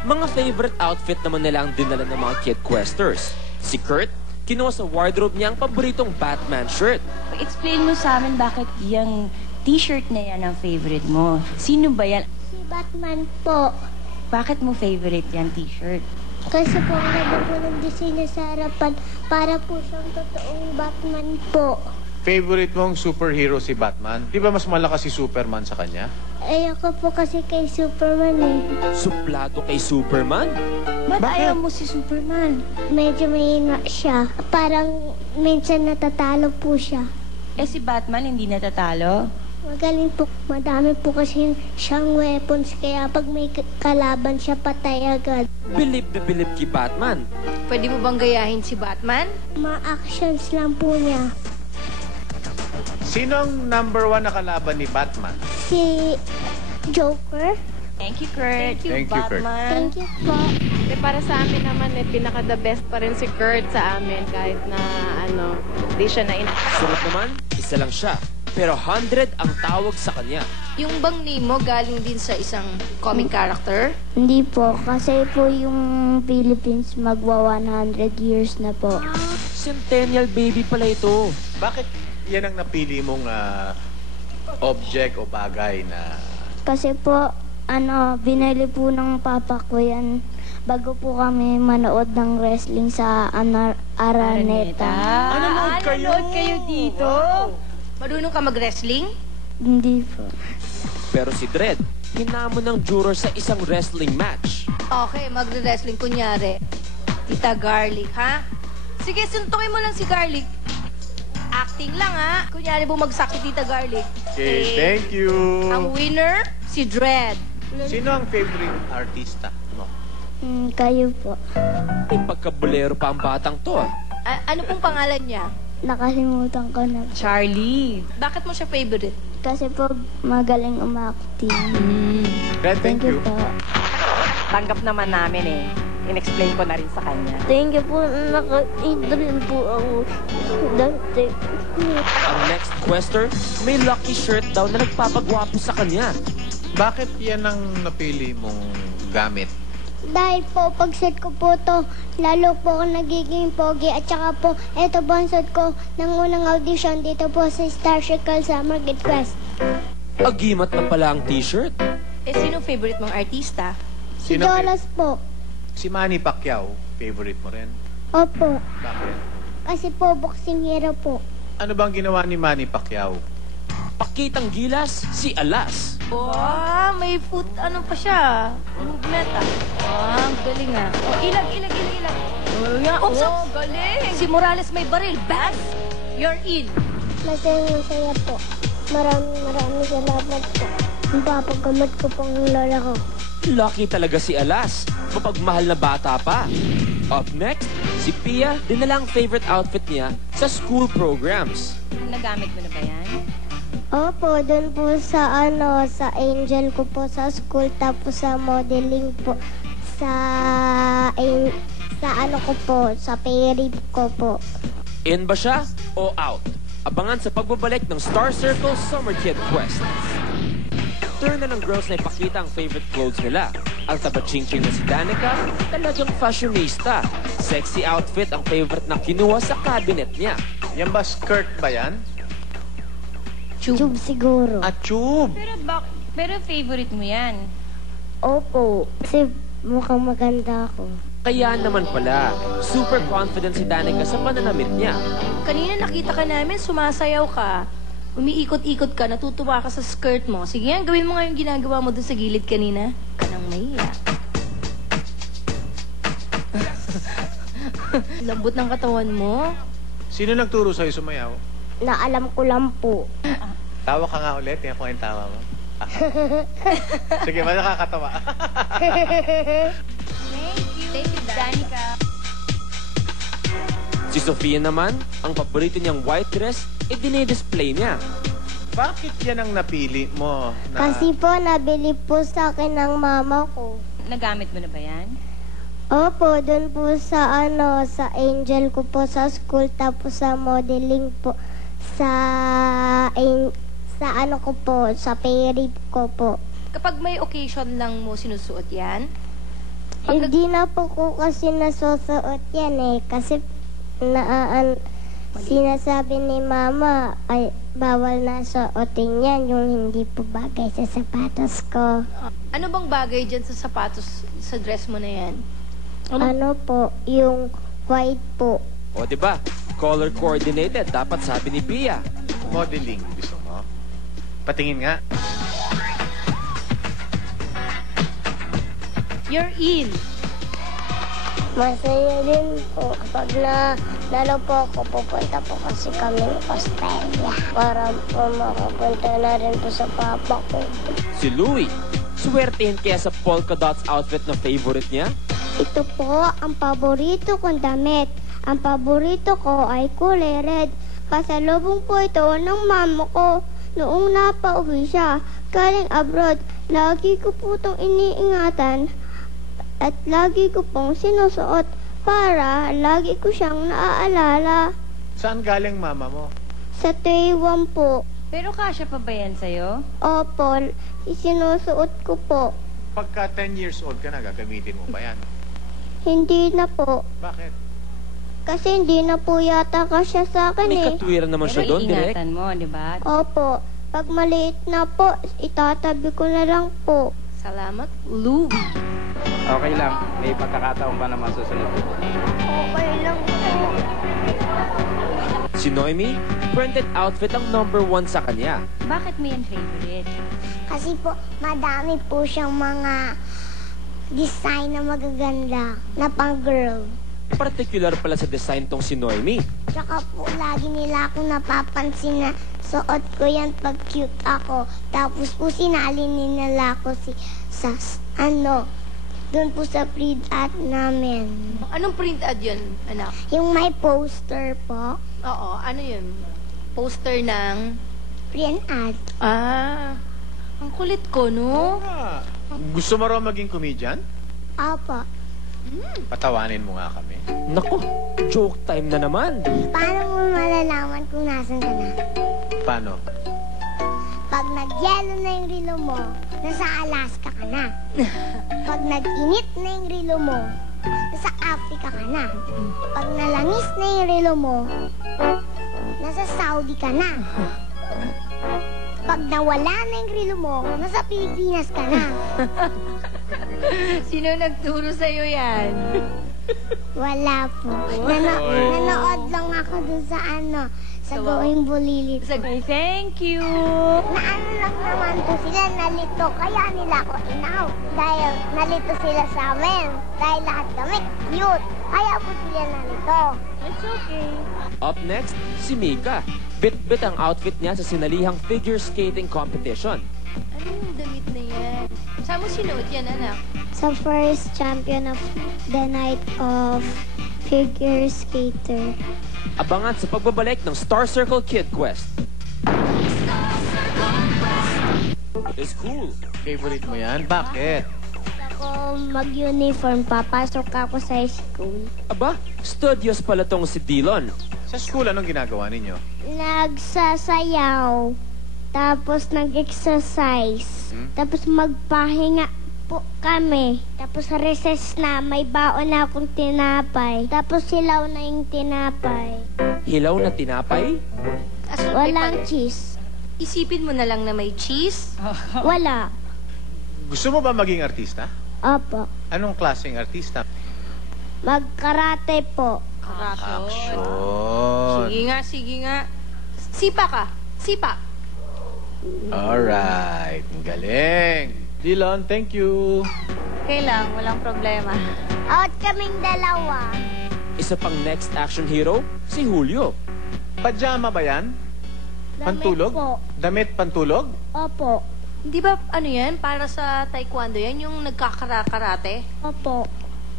Mga favorite outfit naman nila ang dinala ng mga kid questers. Si Kurt, kinuha sa wardrobe niya ang paboritong Batman shirt. Explain mo sa amin bakit yung t-shirt na yan ang favorite mo. Sino ba yan? Si Batman po. Bakit mo favorite yan t-shirt? Kasi po ang ganda po ng disenyo sa harapan para po siyang totoong Batman po. Favorite mong superhero si Batman? Di ba mas malakas si Superman sa kanya? Ayoko po kasi kay Superman eh. Suplado kay Superman? Ba't Bakit? ayaw mo si Superman? Medyo mahina siya. Parang minsan natatalo po siya. Eh si Batman hindi natatalo? Magaling po. Madami po kasi siyang weapons. Kaya pag may kalaban siya, patay agad. Bilib na bilib kay Batman. Pwede mo bang gayahin si Batman? Mga actions lang po niya. Sino ang number 1 na kalaban ni Batman? Si Joker. Thank you, Kurt. Thank you, Kurt. Thank you po. Para sa amin naman, pinaka-the best pa rin si Kurt sa amin kahit na, di siya na Sunod naman, isa lang siya. Pero 100 ang tawag sa kanya. Yung bang name mo galing din sa isang comic character? Hindi po. Kasi po yung Philippines magwa 100 years na po. Centennial baby pala ito. Bakit yan ang napili mong object o bagay na... Kasi po, binili po ng papa ko yan bago po kami manood ng wrestling sa Araneta. Nanood kayo dito? Marunong ka mag-wrestling? Hindi po. Pero si Dredd, hinamon ng juror sa isang wrestling match. Okay, magre-wrestling kunyari. Tita Garlic, ha? Sige, suntukin mo lang si Garlic. Acting lang, ha? Kunyari bumagsak si Tita Garlic. Okay, thank you. Ang winner, si Dredd. Sino ang favorite artista mo? Kayo po. May pagkabulero pa ang batang to. Ano pong pangalan niya? Nakalimutan ko na. Charlie. Bakit mo siya favorite? Kasi po magaling umakting. Red, thank you. po. Tanggap naman namin eh. In-explain ko na rin sa kanya. Thank you po. Naka-idrin po ako dati. Ang next quester, may lucky shirt daw na nagpapagwapo sa kanya. Bakit yan ang napili mong gamit? Dahil po, pag set ko po to, lalo po ako nagiging pogi. At saka po, eto po ang set ko ng unang audition dito po sa Star Circle Summer Kid Quest. Agimat na pala ang t-shirt. Eh, sino favorite mong artista? Si Sino Jolas po. Si Manny Pacquiao, favorite mo rin? Opo. Bakit? Kasi po, boxing hero po. Ano bang ginawa ni Manny Pacquiao? Pakitang gilas, si Alas. Wow, may foot, ano pa siya? Movement, ah. Wow, galing, ah. Oh, ilag. Oops, galing. Si Morales may baril. Bas, you're in. Masaya po. Maraming salamat po. Papagamot ko po ang lola ko. Lucky talaga si Alas. Mapagmahal na bata pa. Up next, si Pia dinala ang favorite outfit niya sa school programs. Nagamit mo na ba yan? Opo, doon po sa sa Angel ko po sa school, tapos sa modeling po sa ko po, sa Perry ko po. In ba siya o out? Abangan sa pagbabalik ng Star Circle Summer Kid Quest. Turn na ng girls na ipakita ang favorite clothes nila. Ang tabatching-ching na si Danica, talagang fashionista. Sexy outfit ang favorite na kinuha sa cabinet niya. Yan ba skirt ba yan? Tube siguro. Ah, tube! Pero favorite mo yan. Opo, kasi mukhang maganda ako. Kaya naman pala, super confident si Danica sa pananamit niya. Kanina nakita ka namin, sumasayaw ka. Umiikot-ikot ka, natutuwa ka sa skirt mo. Sige yan, gawin mo nga yung ginagawa mo dun sa gilid kanina. Kanang mahiya. Lambot ng katawan mo. Sino nagturo sa'yo sumayaw? Naalam ko lang po. Tawa ka nga ulit. Tingnan ko yung tawa mo. Sige, ba nakakatawa? Thank you, Danica. Si Sofia naman, ang paborito niyang white dress, dinidisplay niya. Bakit yan ang napili mo? Kasi po, nabili po sa akin ng mama ko. Nagamit mo na ba yan? Opo, doon po sa sa Angel ko po sa school, tapos sa modeling po sa ko po, sa Perry ko po. Kapag may occasion lang mo sinusuot yan? Hindi na po ko kasi nasusuot yan eh. Kasi sinasabi ni Mama ay bawal na suotin yan yung hindi po bagay sa sapatos ko. Ano bang bagay dyan sa sapatos, sa dress mo na yan? Ano po, yung white po. O, di ba? Color coordinated, dapat sabi ni Pia. Modeling, gusto mo? Patingin nga. You're in. Masaya din po. Pag lalo po ako, pupunta po kasi kami ng Australia. Para po makapunta na rin po sa papa ko. Si Louie. Swertehin kaya sa polka dots outfit na favorite niya? Ito po ang paborito kong damit. Ang paborito ko ay kulay red. Pasalubong po ito ng mama ko noong napauwi siya galing abroad. Lagi ko po itong iniingatan at lagi ko pong sinusuot para lagi ko siyang naaalala. Saan galing mama mo? Sa Taiwan po. Pero kasya pa ba yan sa'yo? Opo, isinusuot ko po. Pagka 10 years old ka na, gagamitin mo ba yan? Hindi na po. Bakit? Kasi hindi na po yata kasya sa akin May eh. katwiran naman siya Pero doon, direct. iingatan mo, di ba? Opo, pag maliit na po, itatabi ko na lang po. Salamat, Louie. Okay lang. May pagkakataon pa na masusunod. Okay lang po. Si Noemi, printed outfit ang #1 sa kanya. Bakit mo yan favorite? Kasi po, madami po siyang mga design na magaganda na pang girl. Particular pala sa design tong si Noemi. Tsaka po, lagi nila akong napapansin na suot ko yan pag cute ako. Tapos po, sinali nila ako doon po sa print ad namin. Anong print ad yun, anak? Yung may poster po, Oo, ano yun? Poster ng... print ad. Ang kulit ko, no? Ah, gusto mo raw maging comedian? Opo. Patawanin mo nga kami. Naku, joke time na naman. Paano mo malalaman kung nasan ka na? Paano? Pag nag-yelo na yung relo mo, nasa Alaska ka na. Pag nag-init na yung relo mo, nasa Africa ka na. Pag nalangis na yung relo mo, nasa Saudi ka na. Pag nawala na yung relo mo, nasa Pilipinas ka na. Sino nagturo sa'yo yan? Wala po. Nanood lang ako dun sa sa Going Bulilit. Okay, thank you. Naano lang naman po sila, nalito. Kaya nila ako inaw. Dahil nalito sila sa amin. Dahil lahat kami cute. Kaya po sila nalito. It's okay. Up next, si Mika. Bit-bit ang outfit niya sa sinalihang figure skating competition. Ano yung damit na yan? Saan mo sinuot yan, anak? Sa first champion of the night of figure skater. Abangan sa pagbabalik ng Star Circle Kid Quest. It's cool. Favorite mo yan? Bakit? Ako mag-uniform, papasok ako sa school. Aba, studios pala tong si Dillon. Sa school, anong ginagawa ninyo? Nagsasayaw. Tapos nag-exercise. Tapos magpahinga po kami. Tapos recess na, may baon na akong tinapay. Tapos silaw na yung tinapay. Hilaw na tinapay? Walang cheese. Isipin mo na lang na may cheese. Wala. Gusto mo ba maging artista? Opo. Anong klaseng artista? Magkarate po. Action. Sige nga, sige nga. Sipa ka. Sipa. Alright. Ang galing. Dylan, thank you. Okay lang, walang problema. Out kaming dalawa. Isa pang next action hero, si Julio. Pajama ba yan? Pantulog? Damit po. Damit pantulog? Opo. Di ba ano yan? Para sa taekwondo yan? Yung nagkakara-karate? Opo.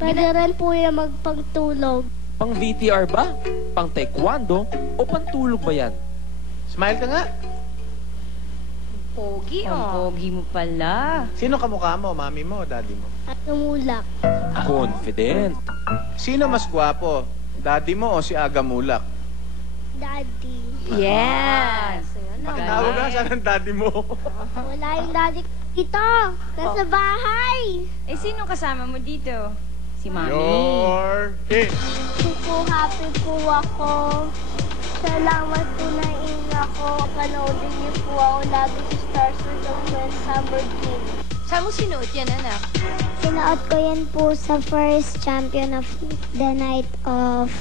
Pwede rin po yung magpagtulog. Pang VTR ba? Pang taekwondo? O pantulog ba yan? Smile ka nga. Pogi, Ang pogi mo pala. Sino kamukha mo? Mami mo o daddy mo? At tumulak. Confident. Sino mas gwapo? Daddy mo o si Aga Mulak? Daddy. Yes. Ayan na. Tawag ka, saan ang daddy mo? Wala yung daddy. Ito, nasa bahay. Eh, sino kasama mo dito? Si Mami. Your in. Po, happy po ako. Salamat po na ako. Panoodin niyo po ako lagi sa Star Circle Summer King. Saan mo sinuot yan, anak? Sinuot ko yan po sa first champion of the night of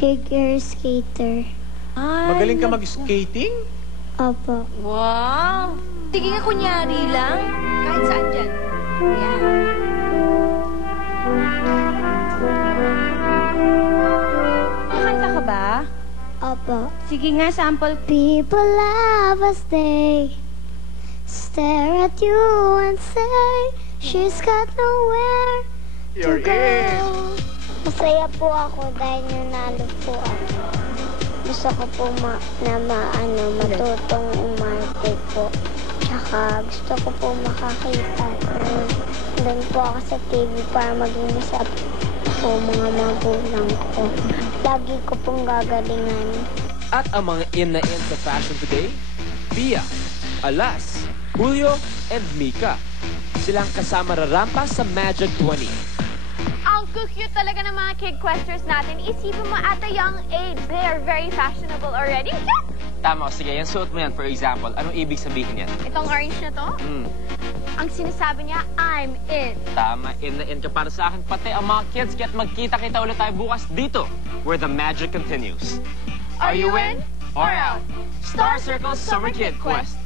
figure skater. Magaling ka mag-skating? Opo. Wow! Sige nga, kunyari lang. Kahit saan dyan. Yan. Nakanta ka ba? Opo. Sige nga, sample. People love us, they stare at you and say, she's got nowhere You're to go. in. Masaya po ako dahil nanalo po ako. Gusto ko po matutong umarte po. Tsaka gusto ko po makakita. Doon po ako sa TV para maging isa po mga magulang ko. Lagi ko pong gagalingan. At ang mga in na in sa fashion today, Pia, Alas, Julio, and Mika. Silang kasama rarampa sa Magic 20. Ang cute talaga ng mga kid questers natin. Isipin mo at a young age, they are very fashionable already. Yes! Tama, sige, yan suot mo yan. For example, anong ibig sabihin yan? Itong orange na to, ang sinasabi niya, I'm in. Tama, in na in ka para sa akin. Pati ang mga kids, kaya't magkita-kita ulit tayo bukas dito, where the magic continues. Are you in or out? Star Circle Summer Kid Quest.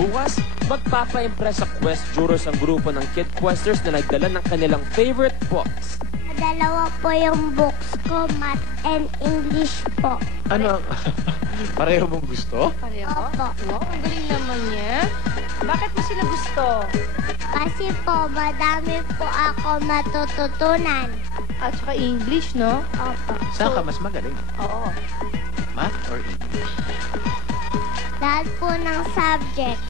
Bukas, magpapa-impress sa quest jurors ang grupo ng Kid Questers na nagdala ng kanilang favorite books. Dalawa po yung books ko, Math and English po. Ano? Pareho mong gusto? Pareho? Opo. Wow, ang galing naman niya. Bakit mo sila gusto? Kasi po, madami po ako matututunan. At saka English, no? Opo. Saan ka mas magaling? Oo. Math or English? Lahat po ng subject.